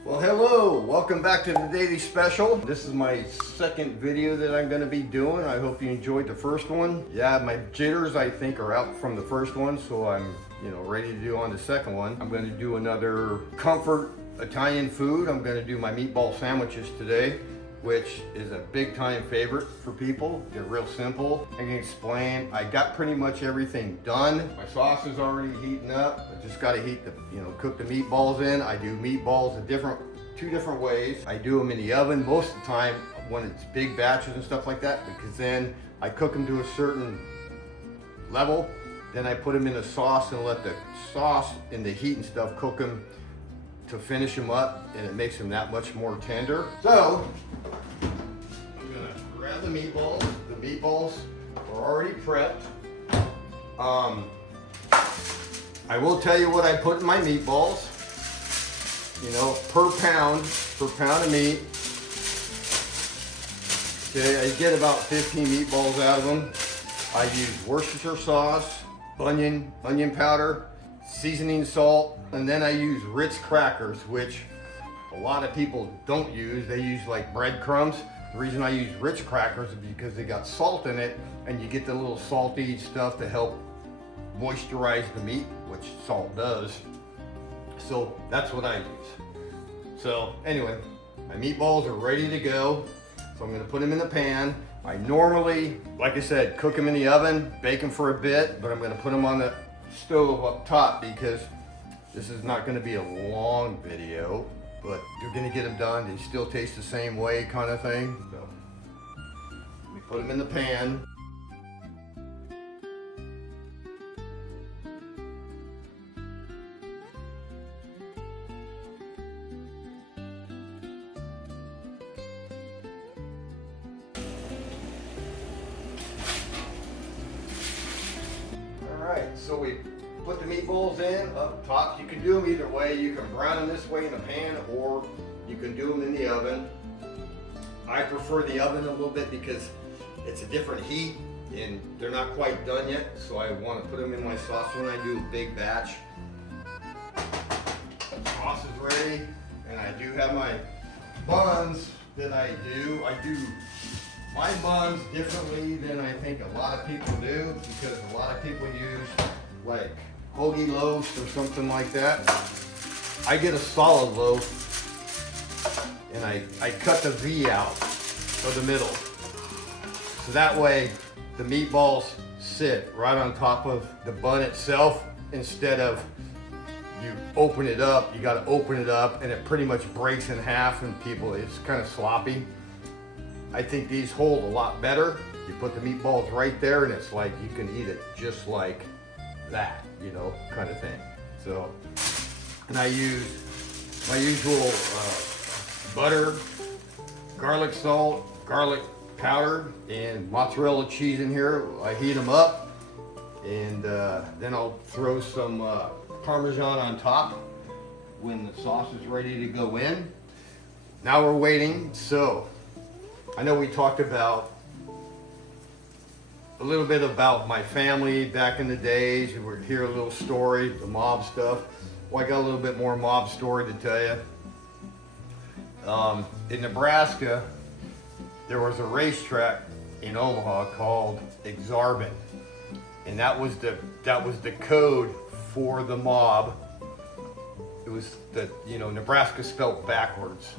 Well, hello, welcome back to the Daily Special. This is my second video that I'm gonna be doing. I hope you enjoyed the first one. Yeah, my jitters I think are out from the first one, so I'm ready to do on the second one. I'm gonna do another comfort Italian food. I'm gonna do my meatball sandwiches today, which is a big time favorite for people. They're real simple. I can explain. I got pretty much everything done. My sauce is already heating up. I just gotta heat the, cook the meatballs in. I do meatballs two different ways. I do them in the oven most of the time when it's big batches and stuff like that, because then I cook them to a certain level. Then I put them in the sauce and let the sauce and the heat and stuff cook them to finish them up, and it makes them that much more tender. So I'm gonna grab the meatballs. The meatballs are already prepped. I will tell you what I put in my meatballs. Per pound of meat. Okay, I get about 15 meatballs out of them. I use Worcestershire sauce, onion powder, seasoning salt, and then I use Ritz crackers, which a lot of people don't use. They use like breadcrumbs. The reason I use Ritz crackers is because they got salt in it, and you get the little salty stuff to help moisturize the meat, which salt does. So that's what I use. So anyway, my meatballs are ready to go. So I'm gonna put them in the pan. I normally, like I said, cook them in the oven, bake them for a bit, but I'm gonna put them on the stove up top because this is not gonna be a long video, but you're gonna get them done. They still taste the same way, kind of thing. So we put them in the pan. Alright, so we put the meatballs in up top. You can do them either way. You can brown them this way in the pan, or you can do them in the oven. I prefer the oven a little bit because it's a different heat and they're not quite done yet, so I want to put them in my sauce when I do a big batch. The sauce is ready, and I do have my buns that I do. I do my buns differently than I think a lot of people do, because a lot of people use like hoagie loaves or something like that. I get a solid loaf, and I cut the V out of the middle. So that way the meatballs sit right on top of the bun itself, instead of you open it up. You got to open it up and it pretty much breaks in half, and it's kind of sloppy. I think these hold a lot better. You put the meatballs right there, and it's like you can eat it just like that, kind of thing. So, and I use my usual butter, garlic salt, garlic powder, and mozzarella cheese in here. I heat them up, and then I'll throw some Parmesan on top when the sauce is ready to go in. Now we're waiting. So I know we talked about a little bit about my family back in the days. You would hear a little story, the mob stuff. Well, I got a little bit more mob story to tell you. In Nebraska, there was a racetrack in Omaha called Exarban, and that was the code for the mob. It was Nebraska spelled backwards.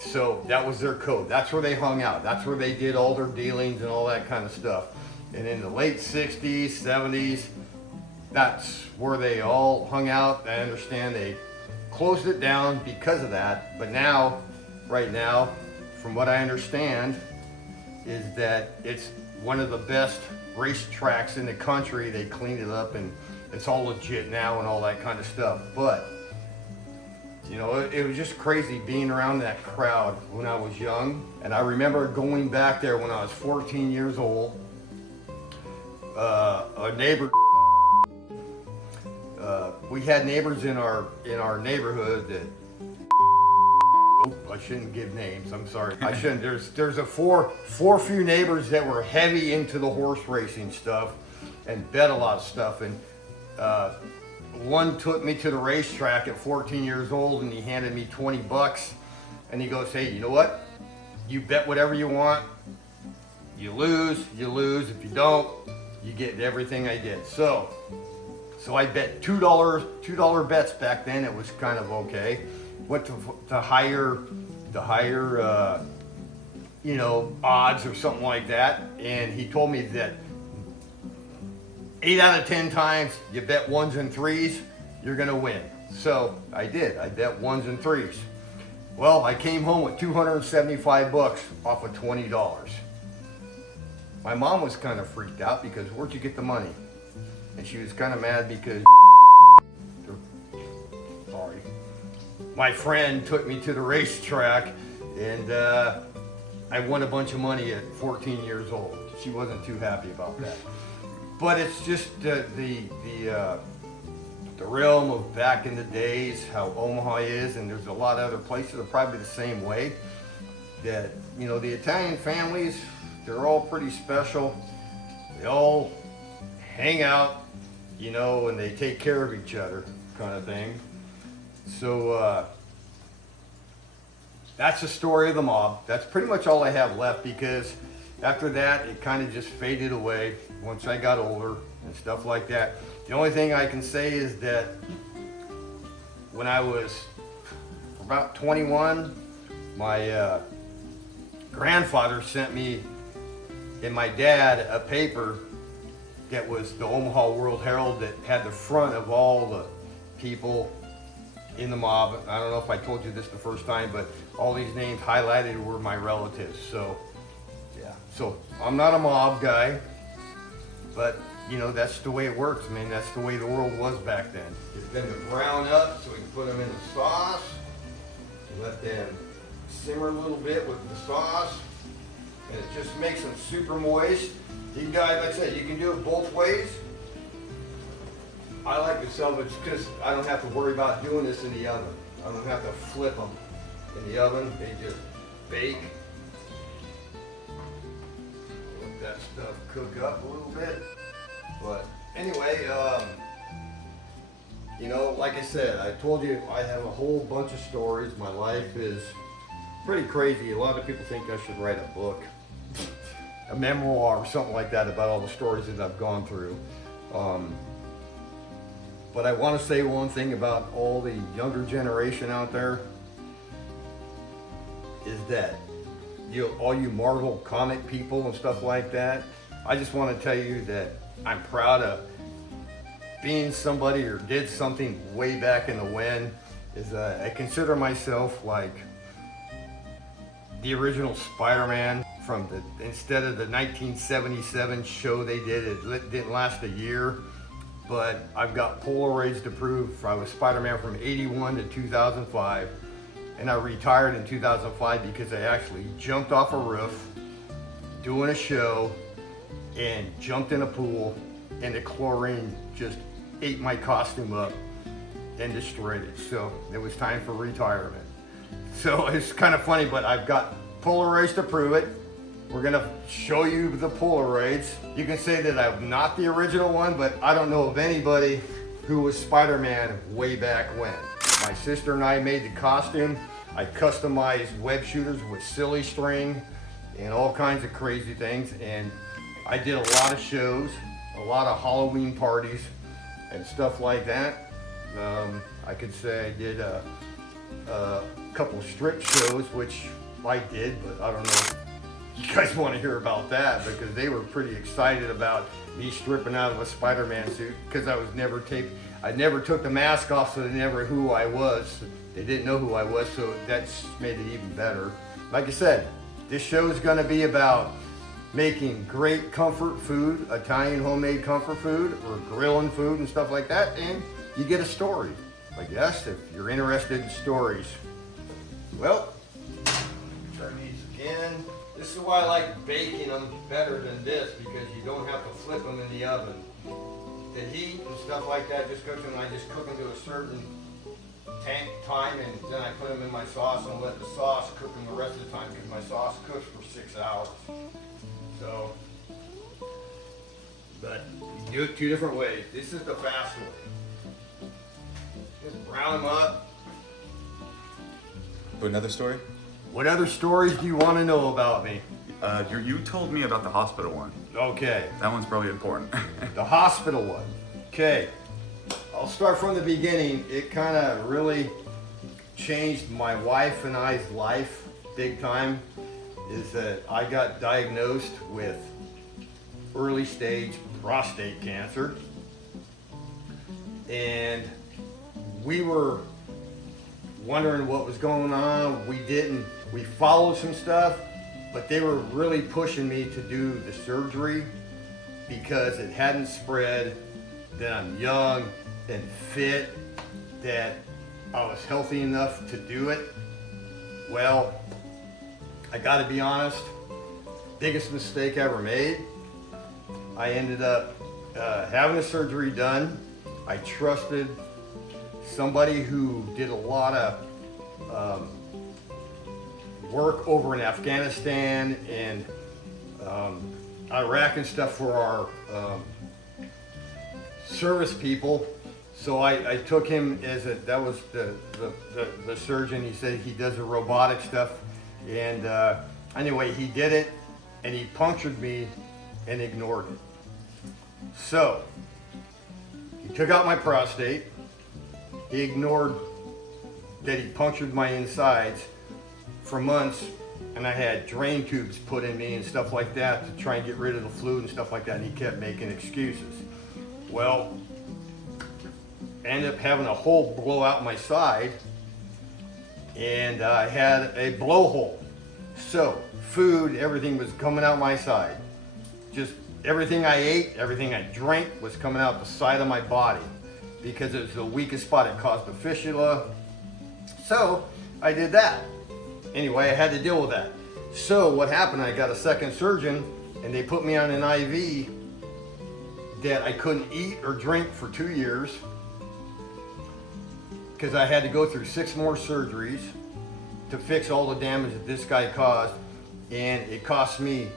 So that was their code. That's where they hung out. That's where they did all their dealings and all that kind of stuff. And in the late 60s, 70s, that's where they all hung out. I understand they closed it down because of that. But now, right now, from what I understand, is that it's one of the best racetracks in the country. They cleaned it up and it's all legit now and all that kind of stuff. But it was just crazy being around that crowd when I was young. And I remember going back there when I was 14 years old. A neighbor, we had neighbors in our neighborhood that, I shouldn't give names, I'm sorry. I shouldn't. There's a four few neighbors that were heavy into the horse racing stuff and bet a lot of stuff. And one took me to the racetrack at 14 years old and he handed me 20 bucks and he goes, hey, you know what? You bet whatever you want. You lose, you lose. If you don't, you get everything I did. So I bet $2 bets back then. It was kind of okay. Went to higher you know, odds or something like that. And he told me that 8 out of 10 times you bet ones and threes, you're gonna win. So I did. I bet ones and threes. Well, I came home with 275 bucks off of $20. My mom was kind of freaked out because where'd you get the money? And she was kind of mad because sorry, my friend took me to the racetrack and I won a bunch of money at 14 years old. She wasn't too happy about that. But it's just the realm of back in the days, how Omaha is, and there's a lot of other places that are probably the same way. That, you know, the Italian families, they're all pretty special. They all hang out, you know, and they take care of each other, kind of thing. So that's the story of the mob. That's pretty much all I have left, because after that, it kind of just faded away once I got older and stuff like that. The only thing I can say is that when I was about 21, my grandfather sent me and my dad a paper that was the Omaha World Herald that had the front of all the people in the mob. I don't know if I told you this the first time, but all these names highlighted were my relatives. So yeah, so I'm not a mob guy, but you know, that's the way it works, man. That's the way the world was back then. Get them to brown up so we can put them in the sauce. Let them simmer a little bit with the sauce, and it just makes them super moist. You guys, like I said, you can do it both ways. I like to salvage because I don't have to worry about doing this in the oven. I don't have to flip them in the oven. They just bake. Let that stuff cook up a little bit. But anyway, you know, like I said, I told you I have a whole bunch of stories. My life is pretty crazy. A lot of people think I should write a book, a memoir or something like that about all the stories that I've gone through. But I want to say one thing about all the younger generation out there is that all you Marvel comic people and stuff like that, I just want to tell you that I'm proud of being somebody or did something way back in the when. I consider myself like the original Spider-Man from instead of the 1977 show they did. It didn't last a year, but I've got Polaroids to prove I was Spider-Man from 81 to 2005, and I retired in 2005 because I actually jumped off a roof doing a show and jumped in a pool, and the chlorine just ate my costume up and destroyed it. So it was time for retirement. So it's kind of funny, but I've got Polaroids to prove it. We're gonna show you the Polaroids. You can say that I'm not the original one, but I don't know of anybody who was Spider-Man way back when. My sister and I made the costume. I customized web shooters with silly string and all kinds of crazy things. And I did a lot of shows, a lot of Halloween parties and stuff like that. I could say I did a couple strip shows, which I did, but I don't know if you guys want to hear about that, because they were pretty excited about me stripping out of a Spider-Man suit, because I never took the mask off, so they never knew who I was. They didn't know who I was, so that's made it even better. Like I said, this show is going to be about making great comfort food, Italian homemade comfort food, or grilling food and stuff like that, and you get a story. I guess if you're interested in stories. Well, try these again. This is why I like baking them better than this, because you don't have to flip them in the oven. The heat and stuff like that just cooks them. I just cook them to a certain time, and then I put them in my sauce and let the sauce cook them the rest of the time, because my sauce cooks for 6 hours. So, but you do it two different ways. This is the fast way. Just brown them up. Another story? What other stories do you want to know about me? You told me about the hospital one. Okay. That one's probably important. The hospital one. Okay. I'll start from the beginning. It kind of really changed my wife and I's life big time. Is that I got diagnosed with early stage prostate cancer. And we were wondering what was going on. We followed some stuff, but they were really pushing me to do the surgery because it hadn't spread, that I'm young and fit, that I was healthy enough to do it. Well, I gotta be honest, biggest mistake I ever made. I ended up having the surgery done. I trusted somebody who did a lot of work over in Afghanistan and Iraq and stuff for our service people. So I took him as that was the surgeon. He said he does the robotic stuff. And anyway, he did it and he punctured me and ignored it. So he took out my prostate. He ignored that he punctured my insides for months, and I had drain tubes put in me and stuff like that to try and get rid of the fluid and stuff like that, and he kept making excuses. Well, I ended up having a hole blow out my side, and I had a blowhole. So food, everything was coming out my side. Just everything I ate, everything I drank was coming out the side of my body because it was the weakest spot. It caused the fistula. So I did that. Anyway, I had to deal with that. So what happened, I got a second surgeon and they put me on an IV that I couldn't eat or drink for 2 years because I had to go through 6 more surgeries to fix all the damage that this guy caused. And it cost me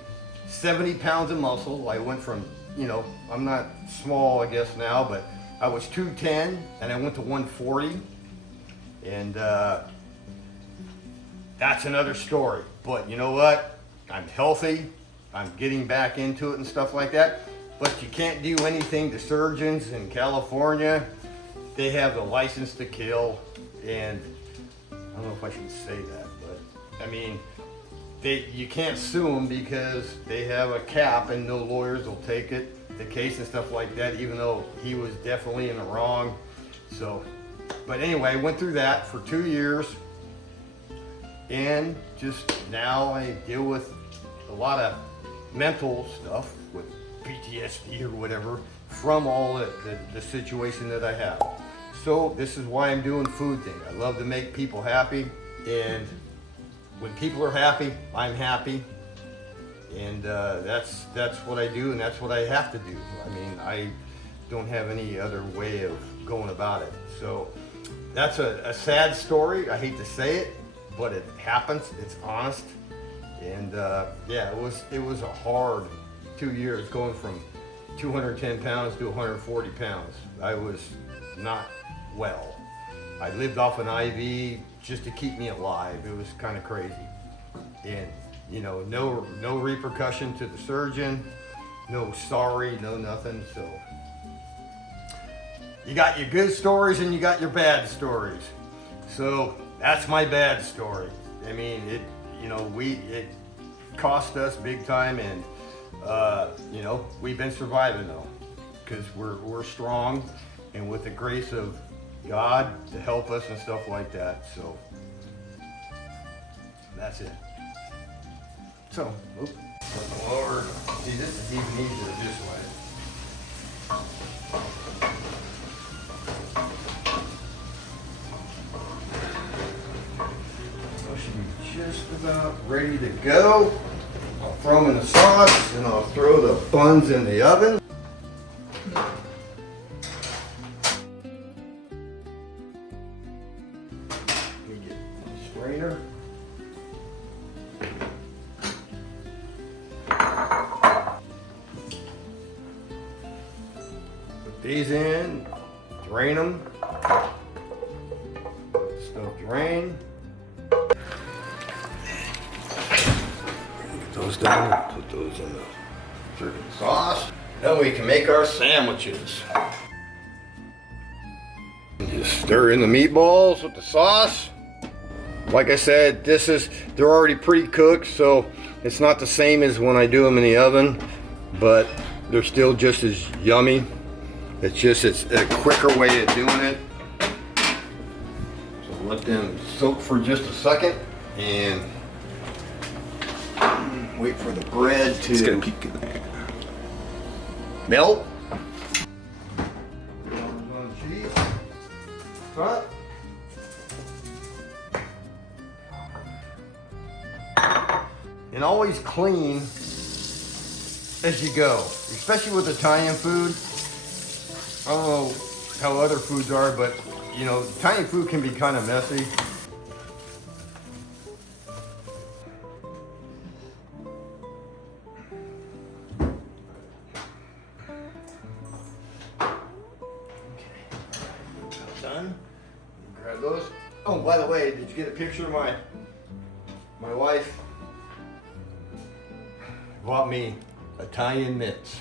70 pounds of muscle. I went from, I'm not small, I guess now, but I was 210 and I went to 140. And that's another story. But you know what? I'm healthy. I'm getting back into it and stuff like that. But you can't do anything. The surgeons in California, they have the license to kill. And I don't know if I should say that, but I mean, you can't sue them because they have a cap and no lawyers will take the case and stuff like that, even though he was definitely in the wrong. So, but anyway, I went through that for 2 years. And just now I deal with a lot of mental stuff with PTSD or whatever from all the situation that I have. So this is why I'm doing food thing. I love to make people happy, and when people are happy, I'm happy. And that's what I do, and that's what I have to do. I mean, I don't have any other way of going about it. So that's a sad story. I hate to say it, but it happens. It's honest. And yeah, it was a hard 2 years going from 210 pounds to 140 pounds. I was not well. I lived off an IV just to keep me alive. It was kind of crazy. And no repercussion to the surgeon, no sorry, no nothing. So you got your good stories and you got your bad stories. So that's my bad story. I mean, it cost us big time, and we've been surviving though, because we're strong, and with the grace of God to help us and stuff like that. So that's it. So, over. See, this is even easier this way. So should be just about ready to go. I'll throw them in the sauce, and I'll throw the buns in the oven. Let me get the strainer. Put these in, drain them, those down, put those in the chicken sauce. Now we can make our sandwiches. Just stir in the meatballs with the sauce. Like I said, they're already pre-cooked, so it's not the same as when I do them in the oven, but they're still just as yummy. It's a quicker way of doing it. So let them soak for just a second and wait for the bread to It's gonna peek in there. melt. Parmesan cheese. Cut. And always clean as you go, especially with Italian food. I don't know how other foods are, but you know, Italian food can be kind of messy. Done. Grab those. Oh, by the way, did you get a picture of my wife? Bought me Italian mitts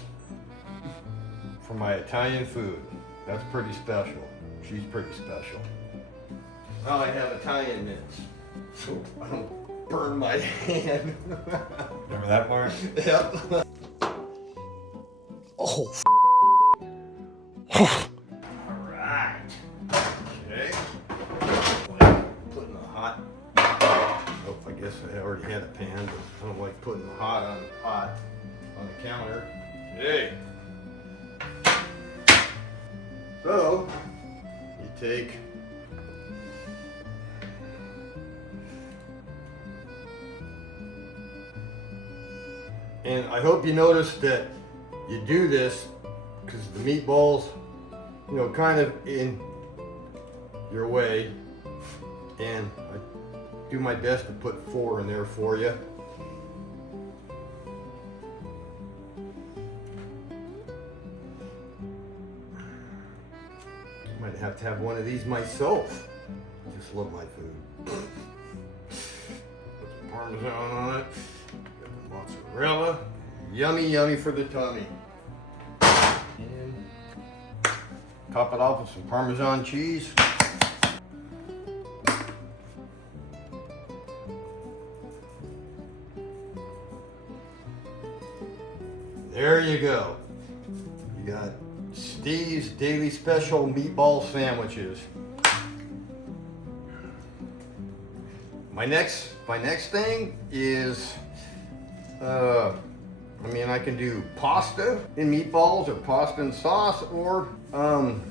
for my Italian food. That's pretty special. She's pretty special. Well, I have Italian mitts, so I don't burn my hand. Remember that part? Yep. Oh. Alright. Okay. Putting the hot. Oh, I guess I already had a pan, but I don't like putting the hot on the counter. Okay. So, you take and I hope you notice that you do this because the meatballs, you know, kind of in your way, and I do my best to put 4 in there for you. Might have to have one of these myself. Just love my food. Put some Parmesan on it. Got the mozzarella. Yummy, yummy for the tummy. And top it off with some Parmesan cheese. There you go. You got Steve's Daily Special Meatball Sandwiches. My next thing is, I can do pasta and meatballs or pasta and sauce, or down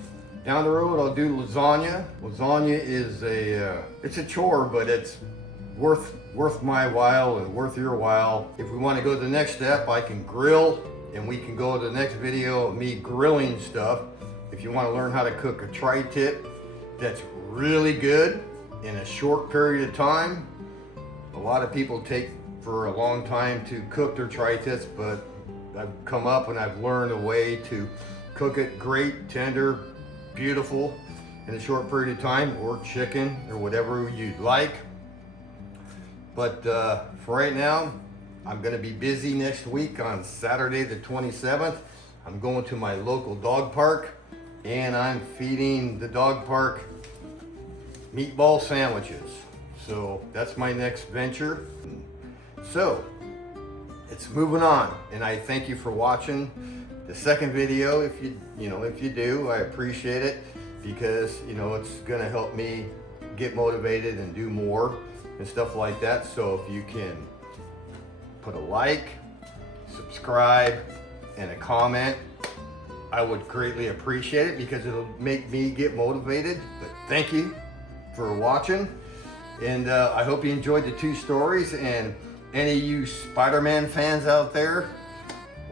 the road I'll do lasagna. Lasagna is it's a chore, but it's worth my while and worth your while. If we want to go to the next step, I can grill, and we can go to the next video of me grilling stuff. If you want to learn how to cook a tri-tip that's really good in a short period of time. A lot of people take for a long time to cook their tri-tips, but I've come up and I've learned a way to cook it great, tender, beautiful in a short period of time, or chicken or whatever you'd like. But for right now, I'm gonna be busy next week on Saturday the 27th. I'm going to my local dog park, and I'm feeding the dog park meatball sandwiches. So that's my next venture. So it's moving on, and I thank you for watching the second video. If you do, I appreciate it, because it's gonna help me get motivated and do more and stuff like that. So if you can put a like, subscribe, and a comment, I would greatly appreciate it, because it'll make me get motivated. But thank you for watching, and I hope you enjoyed the 2 stories. And any of you Spider-Man fans out there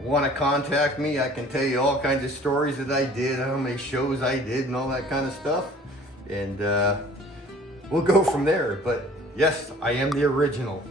want to contact me, I can tell you all kinds of stories that I did, how many shows I did, and all that kind of stuff, and we'll go from there. But yes, I am the original.